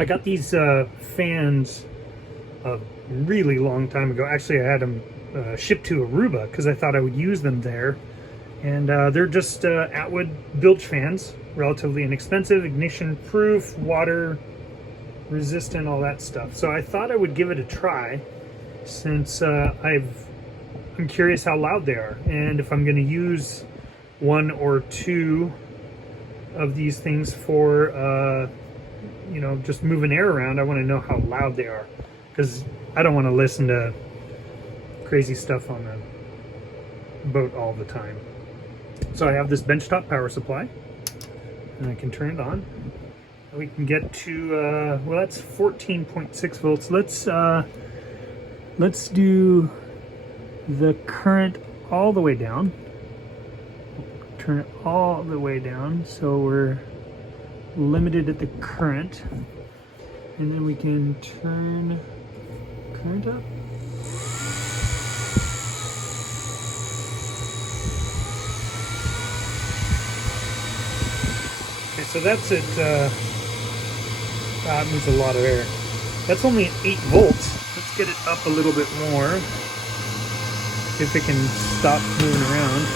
I got these fans a really long time ago. Actually, I had them shipped to Aruba because I thought I would use them there. And they're just Atwood bilge fans, relatively inexpensive, ignition proof, water resistant, all that stuff. So I thought I would give it a try since I'm curious how loud they are. And if I'm going to use one or two of these things for you know, just moving air around, I want to know how loud they are, because I don't want to listen to crazy stuff on the boat all the time. So I have this benchtop power supply, and I can turn it on. We can get to well, that's 14.6 volts. Let's do the current all the way down. Turn it all the way down so we're limited at the current, and then we can turn current up. Okay, so that's it. That moves a lot of air. That's only at 8 volts. Let's get it up a little bit more. See if it can stop moving around.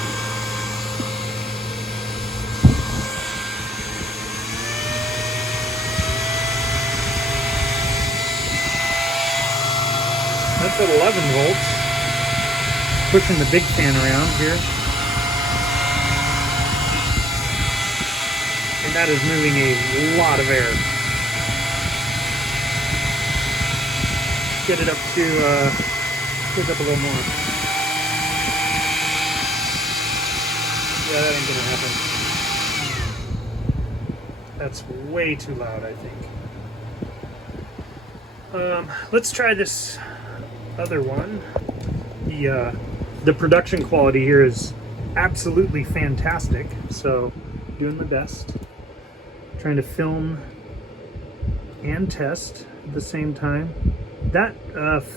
That's at 11 volts. Pushing the big fan around here. And that is moving a lot of air. Get it up to, get it up a little more. Yeah, that ain't gonna happen. That's way too loud, I think. Let's try this other one. The production quality here is absolutely fantastic, so doing my best, trying to film and test at the same time. That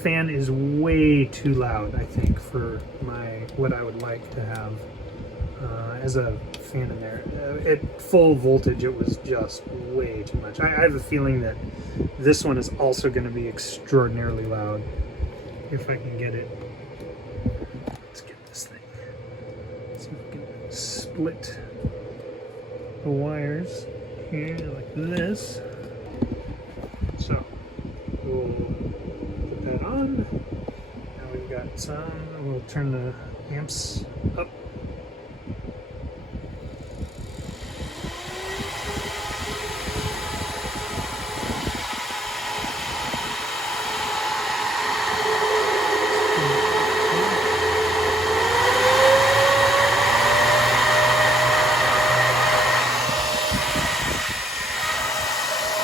fan is way too loud, I think, for what I would like to have as a fan in there. At full voltage, it was just way too much. I have a feeling that this one is also going to be extraordinarily loud. If I can get it. Let's get this thing. See if we can split the wires here like this. So we'll put that on. Now we've got some. We'll turn the amps up.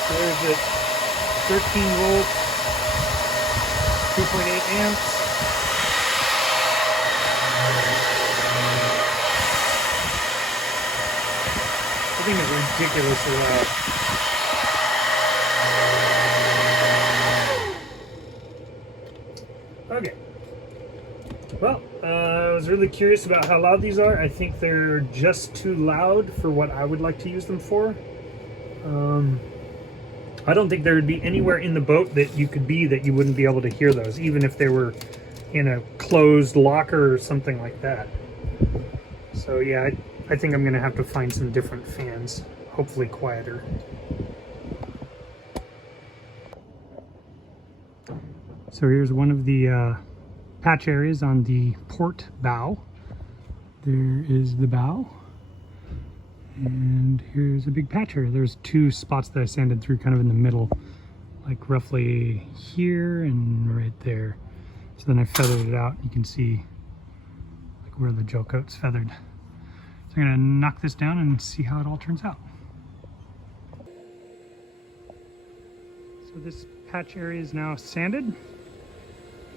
There's it, 13 volts, 2.8 amps. The thing is ridiculously loud. Okay. Well, I was really curious about how loud these are. I think they're just too loud for what I would like to use them for. I don't think there would be anywhere in the boat that you could be that you wouldn't be able to hear those, even if they were in a closed locker or something like that. So yeah, I think I'm going to have to find some different fans, hopefully quieter. So here's one of the patch areas on the port bow. There is the bow. And here's a big patch area. There's 2 spots that I sanded through kind of in the middle, like roughly here and right there. So then I feathered it out. You can see like where the gel coat's feathered. So I'm gonna knock this down and see how it all turns out. So this patch area is now sanded. You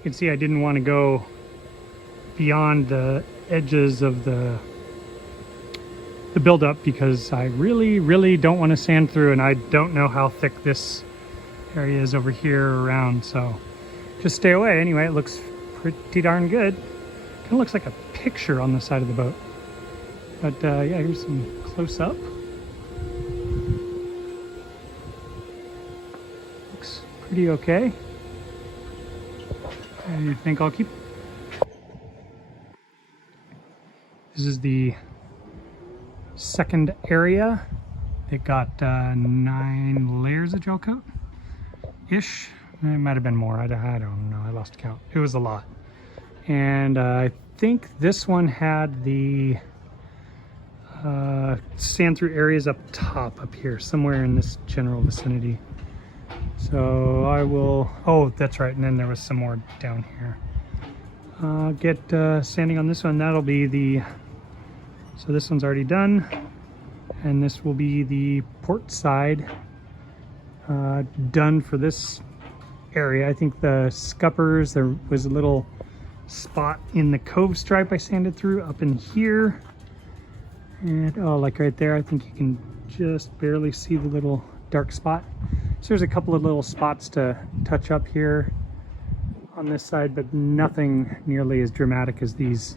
can see I didn't want to go beyond the edges of the buildup because I really don't want to sand through, and I don't know how thick this area is over here around, so just stay away. Anyway, it looks pretty darn good. Kind of looks like a picture on the side of the boat. But yeah, here's some close up. pretty okay. I think I'll keep. This is the second area. It got 9 layers of gel coat ish. It might have been more. I don't know. I lost count. It was a lot. And I think this one had the sand through areas up top, up here, somewhere in this general vicinity. So I will, oh, that's right. And then there was some more down here. Get sanding on this one. That'll be the, so this one's already done. And this will be the port side done for this area. I think the scuppers, there was a little spot in the cove stripe I sanded through up in here. And oh, like right there, I think you can just barely see the little dark spot. So there's a couple of little spots to touch up here on this side, but nothing nearly as dramatic as these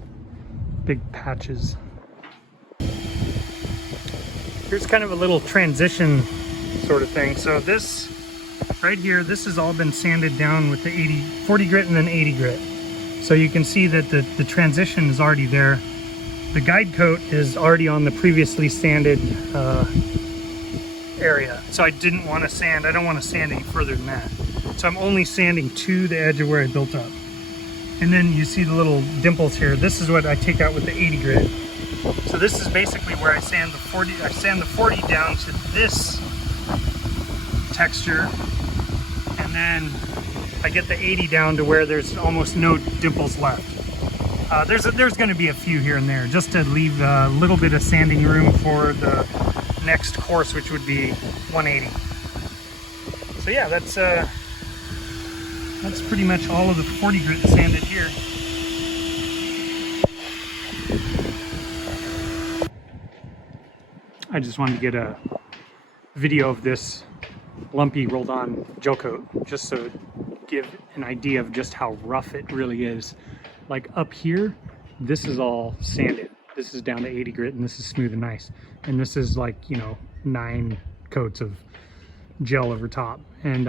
big patches. Here's kind of a little transition sort of thing. So this right here, this has all been sanded down with the 40 grit and then 80 grit. So you can see that the transition is already there. The guide coat is already on the previously sanded area. So I didn't want to sand, I don't want to sand any further than that. So I'm only sanding to the edge of where I built up. And then you see the little dimples here. This is what I take out with the 80 grit. So this is basically where I sand the 40. I sand the 40 down to this texture, and then I get the 80 down to where there's almost no dimples left. There's going to be a few here and there, just to leave a little bit of sanding room for the next course, which would be 180. So yeah, that's pretty much all of the 40 grit sanded here. I just wanted to get a video of this lumpy rolled on gel coat, just to give an idea of just how rough it really is. Like up here, this is all sanded. This is down to 80 grit and this is smooth and nice. And this is like, you know, 9 coats of gel over top. And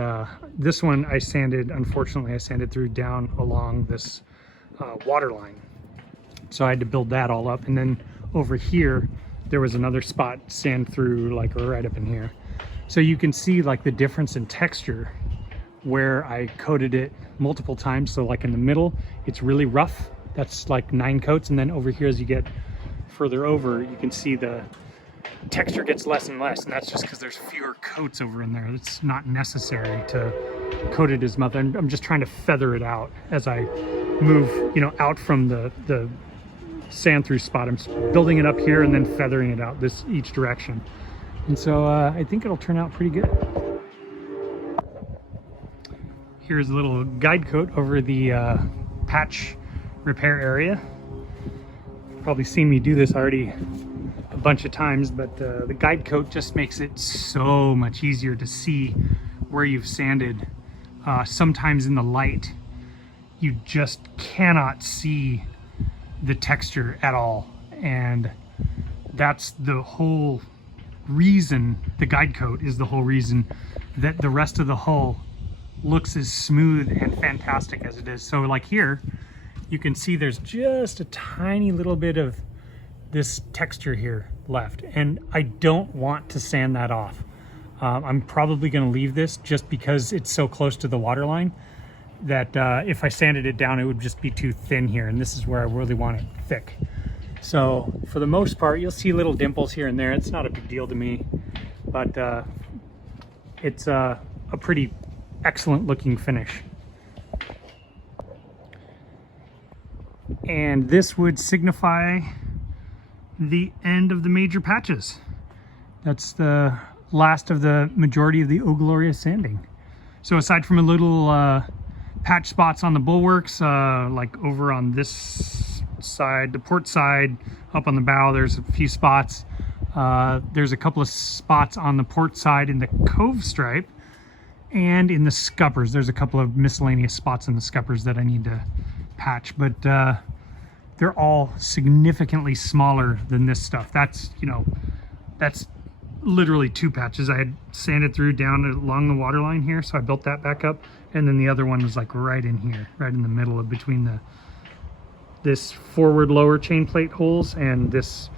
this one I sanded, unfortunately I sanded through down along this water line. So I had to build that all up. And then over here, there was another spot sand through like right up in here. So you can see like the difference in texture where I coated it multiple times. So like in the middle, it's really rough. That's like 9 coats. And then over here, as you get further over, you can see the texture gets less and less. And that's just because there's fewer coats over in there. It's not necessary to coat it as much. I'm just trying to feather it out as I move, you know, out from the sand through spot. I'm building it up here and then feathering it out this each direction. And so I think it'll turn out pretty good. Here's a little guide coat over the patch repair area. You've probably seen me do this already a bunch of times, but the guide coat just makes it so much easier to see where you've sanded. Sometimes in the light, you just cannot see the texture at all. And that's the whole reason, the guide coat is the whole reason that the rest of the hull looks as smooth and fantastic as it is. So like here, you can see there's just a tiny little bit of this texture here left. And I don't want to sand that off. I'm probably gonna leave this just because it's so close to the water line that if I sanded it down, it would just be too thin here. And this is where I really want it thick. So for the most part, you'll see little dimples here and there. It's not a big deal to me, but it's a pretty excellent looking finish. And this would signify the end of the major patches. That's the last of the majority of the Eau Gloria sanding. So aside from a little patch spots on the bulwarks, like over on this side, the port side, up on the bow, there's a few spots. There's a couple of spots on the port side in the cove stripe and in the scuppers. There's a couple of miscellaneous spots in the scuppers that I need to patch, but they're all significantly smaller than this stuff. That's, you know, that's literally 2 patches. I had sanded through down along the water line here, so I built that back up, and then the other one was like right in here, right in the middle of between this forward lower chain plate holes and this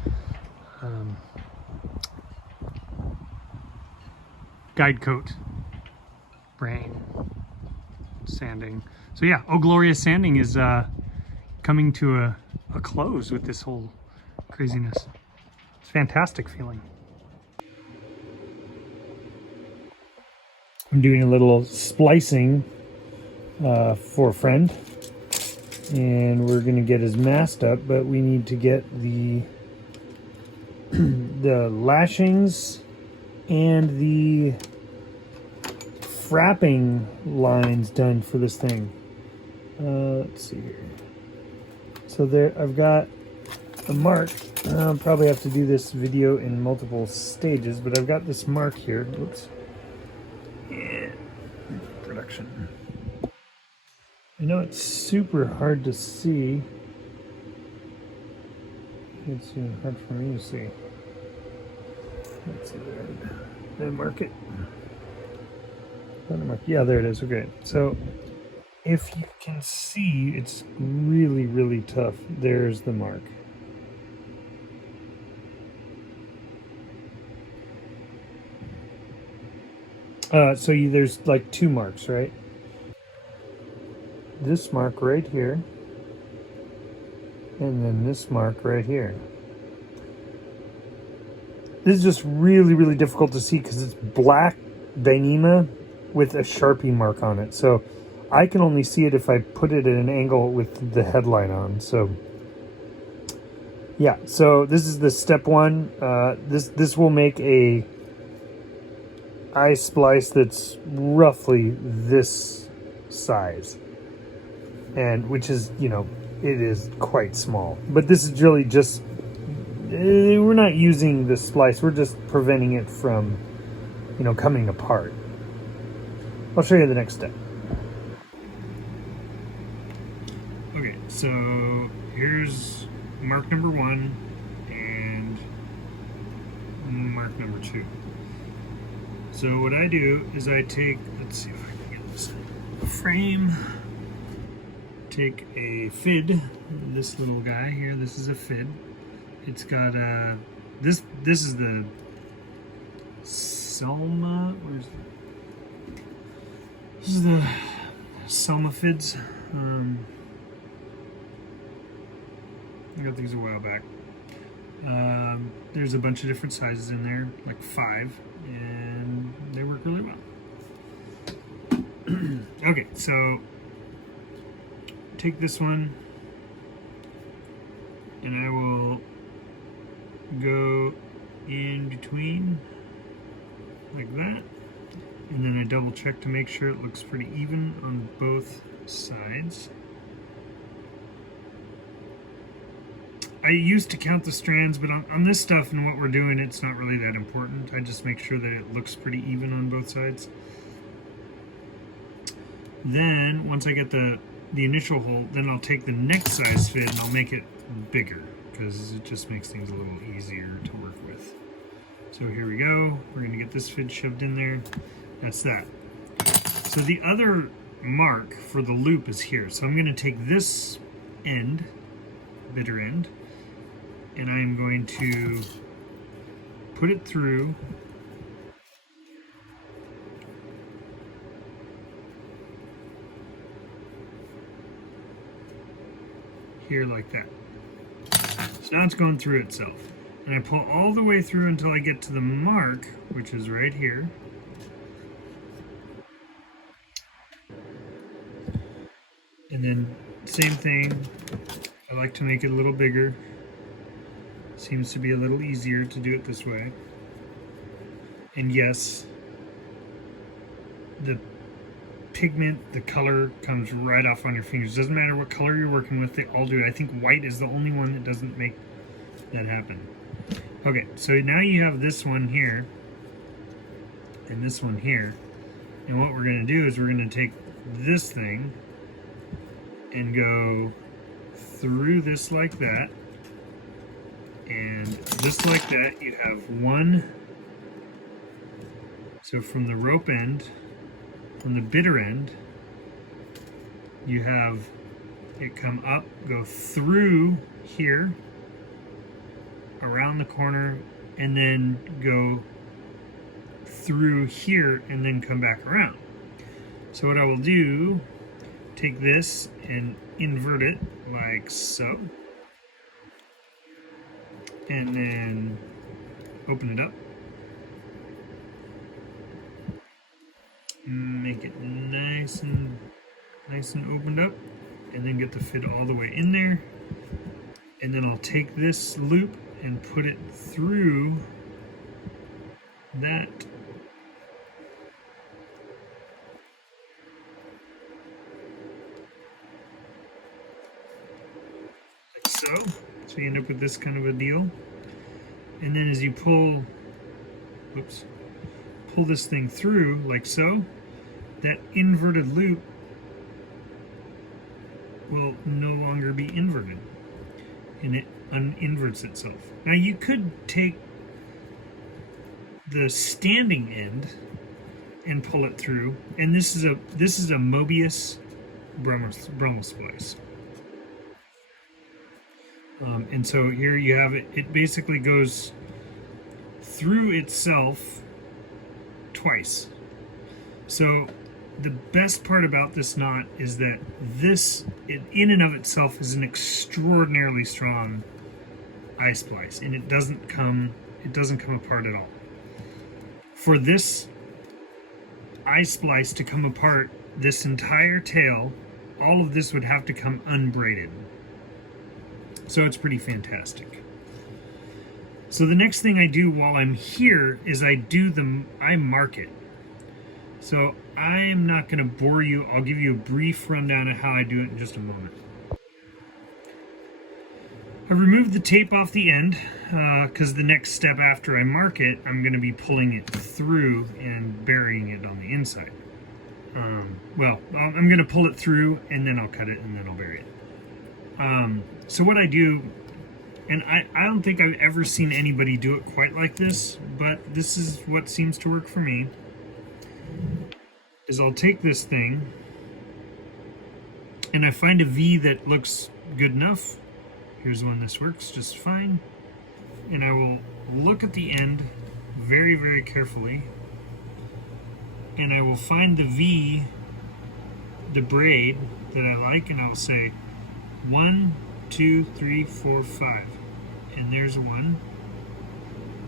guide coat brain sanding. So yeah, Oh Glorious Sanding is coming to a close with this whole craziness. It's fantastic feeling. I'm doing a little splicing for a friend, and we're going to get his mast up, but we need to get the the lashings and the frapping lines done for this thing. Let's see here. So there, I've got a mark. I'll probably have to do this video in multiple stages, but I've got this mark here. Oops. Yeah. Production. I know it's super hard to see. It's even hard for me to see. Let's see there. Did I mark it? Yeah, there it is. Okay. So if you can see, it's really, really tough. There's the mark. There's like 2 marks, right? This mark right here, and then this mark right here. This is just really, really difficult to see because it's black dyneema with a Sharpie mark on it. So I can only see it if I put it at an angle with the headlight on. So yeah, so this is the step 1. This will make a eye splice that's roughly this size, and which is, you know, it is quite small. But this is really just, we're not using the splice, we're just preventing it from, you know, coming apart. I'll show you the next step. Okay, so here's mark number 1 and mark number 2. So what I do is I take, let's see if I can get this frame, take a fid, this little guy here, this is a fid. It's got this is the Selma, where's the, this is the Selma fids. I got these a while back. There's a bunch of different sizes in there, like 5, and they work really well. Okay, so take this one, and I will go in between like that, and then I double check to make sure it looks pretty even on both sides. I used to count the strands, but on this stuff and what we're doing, it's not really that important. I just make sure that it looks pretty even on both sides. Then, once I get the initial hole, then I'll take the next size fid and I'll make it bigger, because it just makes things a little easier to work with. So here we go. We're going to get this fid shoved in there. That's that. So the other mark for the loop is here. So I'm going to take this end, bitter end, and I'm going to put it through here like that. So now it's going through itself. And I pull all the way through until I get to the mark, which is right here. And then same thing, I like to make it a little bigger. Seems to be a little easier to do it this way. And yes, the pigment, the color comes right off on your fingers. Doesn't matter what color you're working with, they all do it. I think white is the only one that doesn't make that happen. Okay, so now you have this one here and this one here. And what we're going to do is we're going to take this thing and go through this like that, and just like that you have one So from the rope end, from the bitter end, you have it come up, go through here, around the corner, and then go through here and then come back around. So what I will do, take this and invert it like so, and then open it up, make it nice and opened up, and then get the fit all the way in there. And then I'll take this loop and put it through that. Like so. So you end up with this kind of a deal. And then as you pull this thing through like so, that inverted loop will no longer be inverted, and it uninverts itself. Now you could take the standing end and pull it through, and this is a Mobius Brummel splice. And so here you have it. It basically goes through itself twice. So the best part about this knot is that this, in and of itself, is an extraordinarily strong eye splice, and it doesn't come apart at all. For this eye splice to come apart, this entire tail, all of this would have to come unbraided. So it's pretty fantastic. So the next thing I do while I'm here is I mark it. So I am not going to bore you. I'll give you a brief rundown of how I do it in just a moment. I removed the tape off the end because the next step after I mark it, I'm going to be pulling it through and burying it on the inside. Well, I'm going to pull it through and then I'll cut it and then I'll bury it. So what I do, and I don't think I've ever seen anybody do it quite like this, but this is what seems to work for me, is I'll take this thing and I find a V that looks good enough. Here's one this works just fine. And I will look at the end very, very carefully, and I will find the V, the braid that I like, and I'll say 1, 2, 3, 4, 5. And there's one.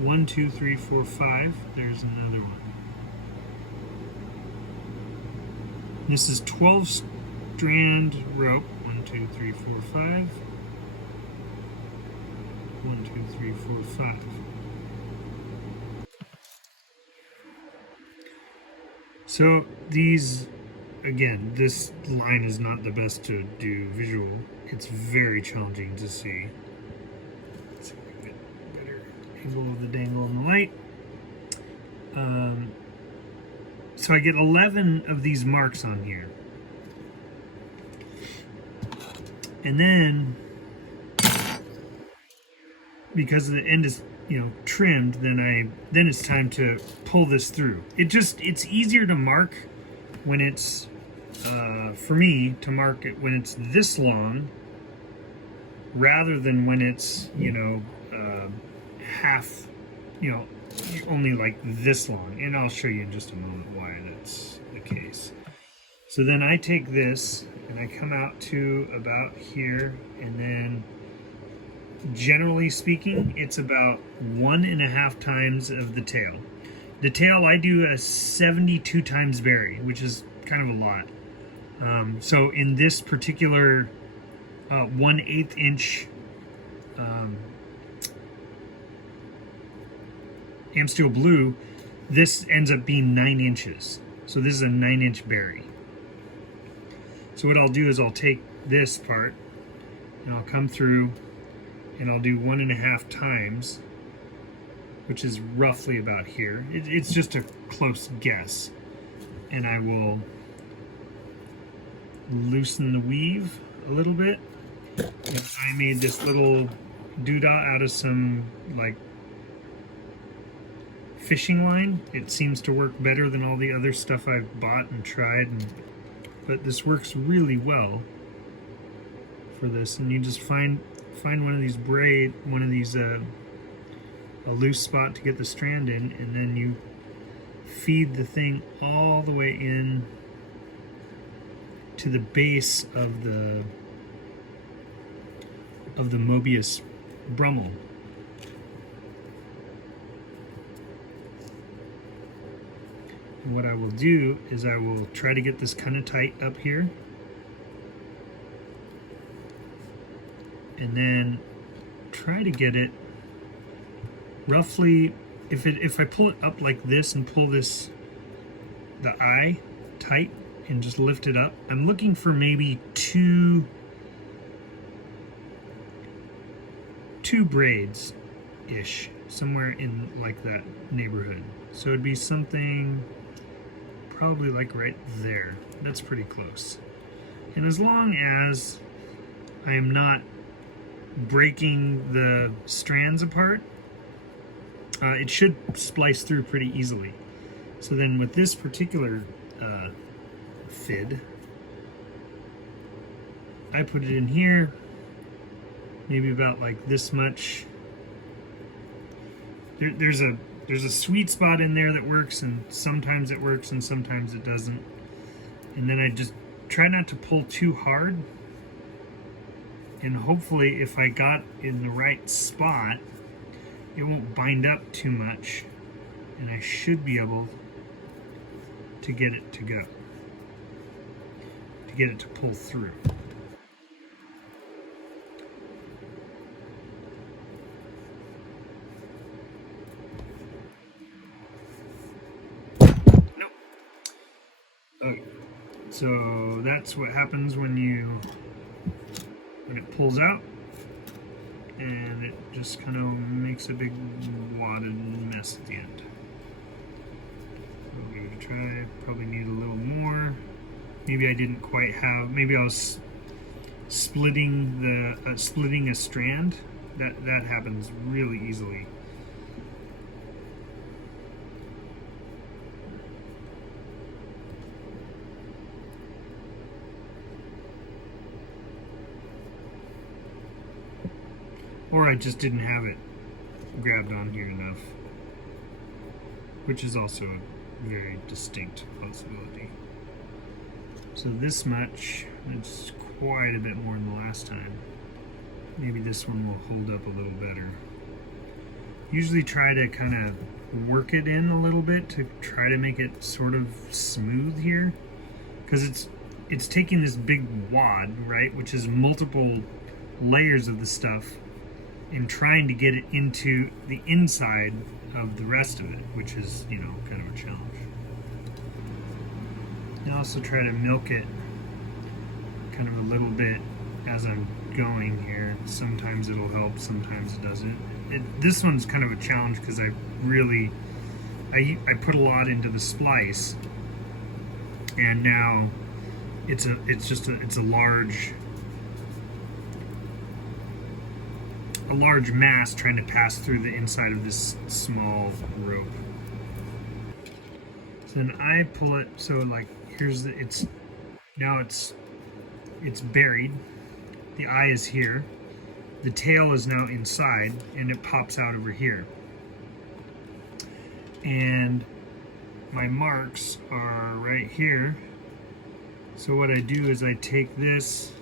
1, 2, 3, 4, 5. There's another one. This is 12 strand rope. 1, 2, 3, 4, 5. 1, 2, 3, 4, 5. So these, again, this line is not the best to do visual. It's very challenging to see. Let's see if I can get a better angle of the dangle in the light. So I get 11 of these marks on here. And then, because the end is, trimmed, then it's time to pull this through. It's easier to mark when it's, for me, to mark it when it's this long, rather than when it's, half, only like this long. And I'll show you in just a moment why that's the case. So then I take this and I come out to about here, and then generally speaking, it's about 1.5 times of the tail. The tail, I do a 72 times bury, which is kind of a lot. So in this particular 1/8 inch Amsteel blue, this ends up being 9 inches. So this is a 9-inch bury. So what I'll do is I'll take this part and I'll come through and I'll do 1.5 times, which is roughly about here. It's just a close guess. And I will loosen the weave a little bit. And I made this little doodah out of some like fishing line. It seems to work better than all the other stuff I've bought and tried, but this works really well for this. And you just find one of these a loose spot to get the strand in, and then you feed the thing all the way in to the base of the Mobius Brummel. And what I will do is I will try to get this kind of tight up here, and then try to get it roughly, if I pull it up like this and pull the eye tight and just lift it up, I'm looking for maybe two braids-ish, somewhere in like that neighborhood. So it'd be something probably like right there. That's pretty close. And as long as I am not breaking the strands apart, it should splice through pretty easily. So then with this particular fid, I put it in here, maybe about like this much. There's a sweet spot in there that works, and sometimes it works and sometimes it doesn't. And then I just try not to pull too hard, and hopefully if I got in the right spot, it won't bind up too much, and I should be able to get it to go, to get it to pull through. Nope. Okay, so that's what happens when it pulls out, and it just kind of makes a big wadded mess at the end. So we'll give it a try. Probably need a little more. Maybe I didn't quite have, maybe I was splitting a strand. That happens really easily. Or I just didn't have it grabbed on here enough, which is also a very distinct possibility. So this much, it's quite a bit more than the last time. Maybe this one will hold up a little better. Usually try to kind of work it in a little bit to try to make it sort of smooth here, because it's taking this big wad, right, which is multiple layers of the stuff, and trying to get it into the inside of the rest of it, which is, you know, kind of a challenge. And also try to milk it kind of a little bit as I'm going here. Sometimes it'll help, sometimes it doesn't. This one's kind of a challenge because I put a lot into the splice, and now it's a large mass trying to pass through the inside of this small rope. So then I pull it, so like here's it's buried. The eye is here. The tail is now inside, and it pops out over here. And my marks are right here. So what I do is I take this,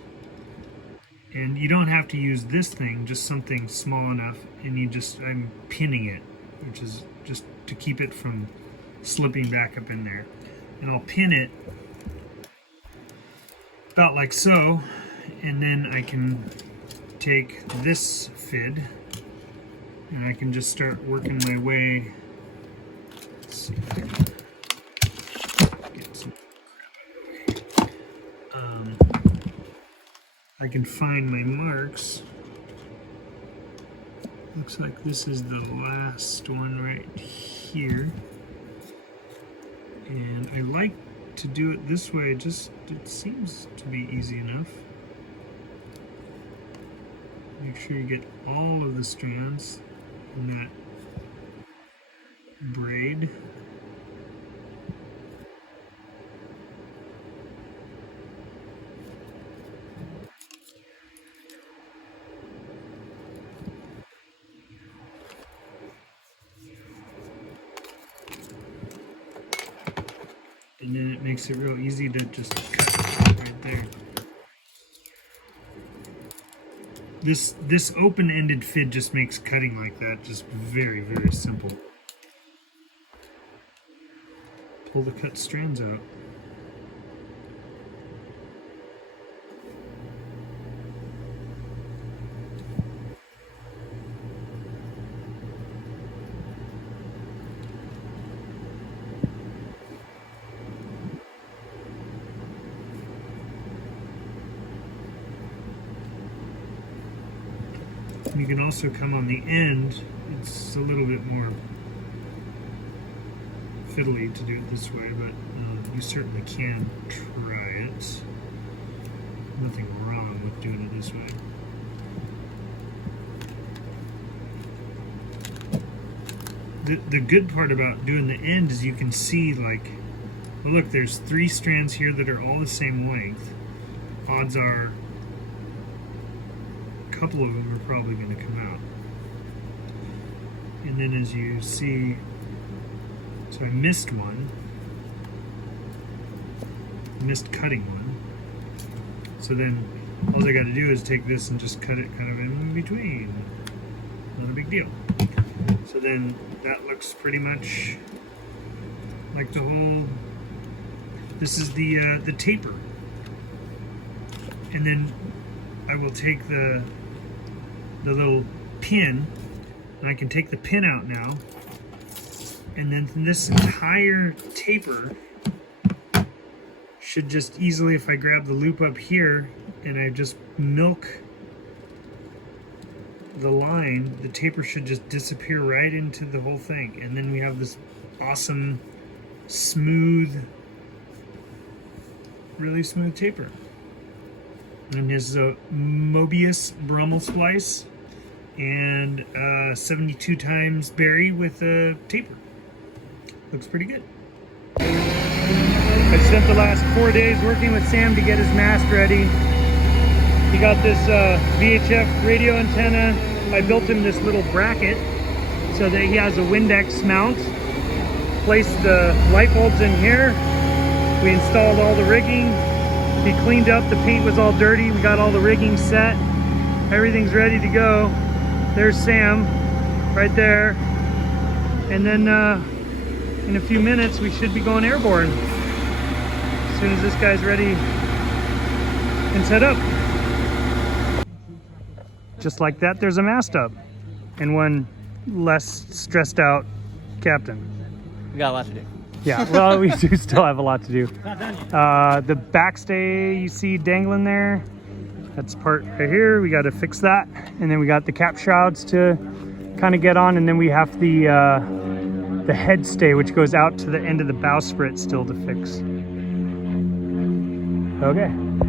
and you don't have to use this thing, just something small enough, and I'm pinning it, which is just to keep it from slipping back up in there. And I'll pin it about like so, and then I can take this fid, and I can just start working my way. Let's see if I can get some crap out of the way. I can find my marks. Looks like this is the last one right here. And I like to do it this way, it seems to be easy enough. Make sure you get all of the strands in braid. And then it makes it real easy to just cut right there. This open-ended fid just makes cutting like that just very, very simple. Pull the cut strands out. You can also come on the end. It's a little bit more fiddly to do it this way, but you certainly can try it. Nothing wrong with doing it this way. The good part about doing the end is you can see, like, well, look, there's 3 strands here that are all the same length. Odds are a couple of them are probably going to come out. And then as you see, so I missed one. Missed cutting one. So then all I got to do is take this and just cut it kind of in between. Not a big deal. So then that looks pretty much like the whole, this is the taper. And then I will take the little pin, and I can take the pin out now, and then this entire taper should just easily, if I grab the loop up here and I just milk the line, the taper should just disappear right into the whole thing, and then we have this awesome, smooth, really smooth taper. And his Mobius Brummel splice and 72 times berry with a taper. Looks pretty good. I spent the last 4 days working with Sam to get his mast ready. He got this VHF radio antenna. I built him this little bracket so that he has a Windex mount. Placed the light bulbs in here. We installed all the rigging. He cleaned up, the paint was all dirty. We got all the rigging set. Everything's ready to go. There's Sam right there. And then in a few minutes we should be going airborne. As soon as this guy's ready and set up. Just like that, there's a mast up. And one less stressed out captain. We got a lot to do. Yeah, well, we do still have a lot to do. The backstay you see dangling there, that's part right here. We got to fix that. And then we got the cap shrouds to kind of get on. And then we have the head stay, which goes out to the end of the bowsprit still to fix. Okay.